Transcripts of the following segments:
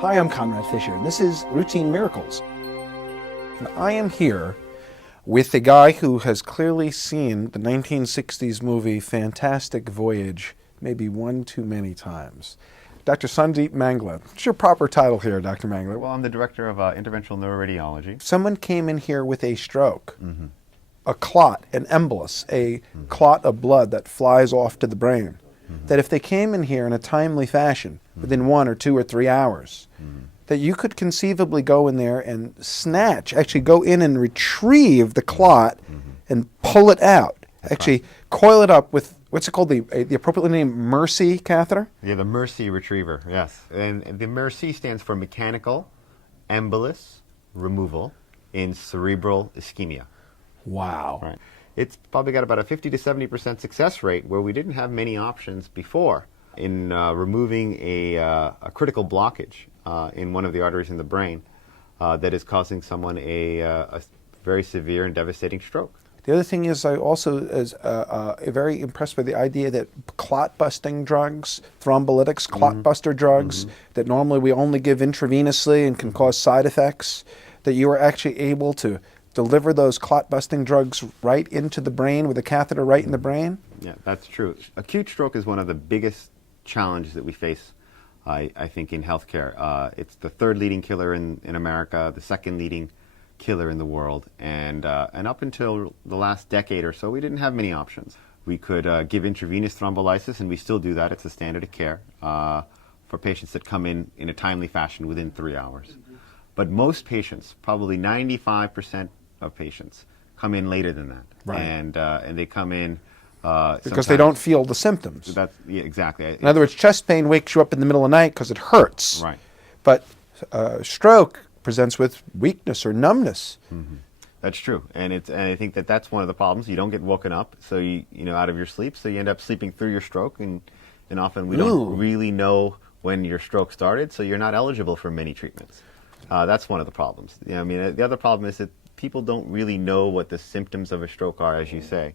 Hi, I'm Conrad Fischer, and this is Routine Miracles. And I am here with a guy who has clearly seen the 1960s movie Fantastic Voyage maybe one too many times. Dr. Sundeep Mangla. What's your proper title here, Dr. Mangla? Well, I'm the director of interventional neuroradiology. Someone came in here with a stroke, a clot, an embolus, a clot of blood that flies off to the brain. That if they came in here in a timely fashion, within 1 or 2 or 3 hours, that you could conceivably go in there and snatch, actually go in and retrieve the clot and pull it out. Actually coil it up with, what's it called, the appropriately named Mercy catheter? Yeah, the Mercy retriever, yes. And the Mercy stands for Mechanical Embolus Removal in Cerebral Ischemia. Wow. Right. It's probably got about a 50 to 70% success rate where we didn't have many options before in removing a critical blockage in one of the arteries in the brain that is causing someone a very severe and devastating stroke. The other thing is I also is very impressed by the idea that clot-busting drugs, thrombolytics, clot-buster drugs that normally we only give intravenously and can cause side effects, that you are actually able to deliver those clot-busting drugs right into the brain with a catheter right in the brain? Yeah, that's true. Acute stroke is one of the biggest challenges that we face, I think, in healthcare. It's the third leading killer in America, the second leading killer in the world, and up until the last decade or so, we didn't have many options. We could give intravenous thrombolysis, and we still do that. It's the standard of care for patients that come in a timely fashion within 3 hours. But most patients, probably 95% of patients, come in later than that. Right. And they come in Because they don't feel the symptoms. Yeah, exactly. In other words, chest pain wakes you up in the middle of the night because it hurts. Right. But stroke presents with weakness or numbness. That's true, and I think that's one of the problems. You don't get woken up, so you out of your sleep, so you end up sleeping through your stroke, and often we don't really know when your stroke started, so you're not eligible for many treatments. That's one of the problems. The other problem is that people don't really know what the symptoms of a stroke are, as you say.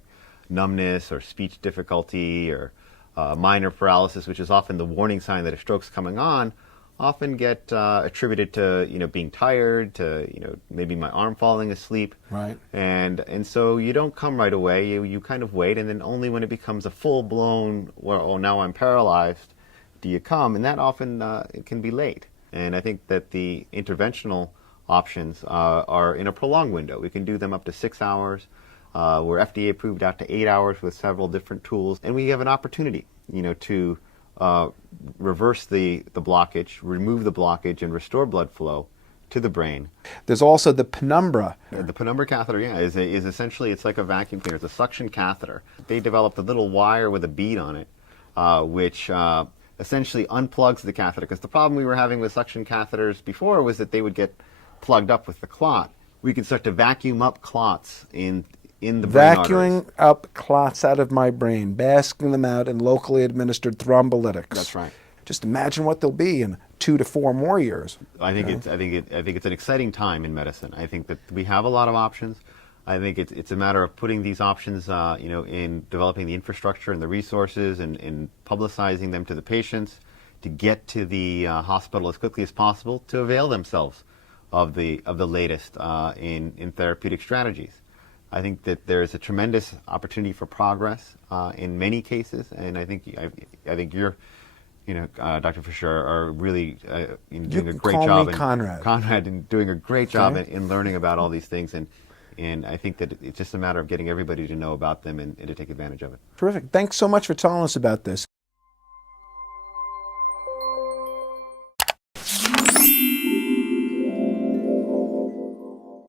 Numbness or speech difficulty or minor paralysis, which is often the warning sign that a stroke's coming on, often get attributed to being tired, to maybe my arm falling asleep. Right. And so you don't come right away. You kind of wait, and then only when it becomes a full blown, well, now I'm paralyzed, do you come, and that often it can be late. And I think that the interventional options are in a prolonged window. We can do them up to 6 hours. We're FDA approved out to 8 hours with several different tools, and we have an opportunity, to reverse the blockage, remove the blockage, and restore blood flow to the brain. There's also the penumbra. The penumbra catheter, is essentially, it's like a vacuum cleaner. It's a suction catheter. They developed a little wire with a bead on it, which essentially unplugs the catheter. Because the problem we were having with suction catheters before was that they would get plugged up with the clot. We could start to vacuum up clots in the brain arteries. Vacuuming up clots out of my brain, basking them out in locally administered thrombolytics. That's right. Just imagine what they'll be in 2 to 4 more years. I think it's an exciting time in medicine. I think that we have a lot of options. I think it's a matter of putting these options, in developing the infrastructure and the resources and publicizing them to the patients to get to the hospital as quickly as possible to avail themselves of the latest in therapeutic strategies. I think that there's a tremendous opportunity for progress in many cases, and I think you're, Dr. Fischer, are really doing a great job. Call me Conrad. Conrad, and doing a great job in learning about all these things, and I think that it's just a matter of getting everybody to know about them and to take advantage of it. Terrific. Thanks so much for telling us about this.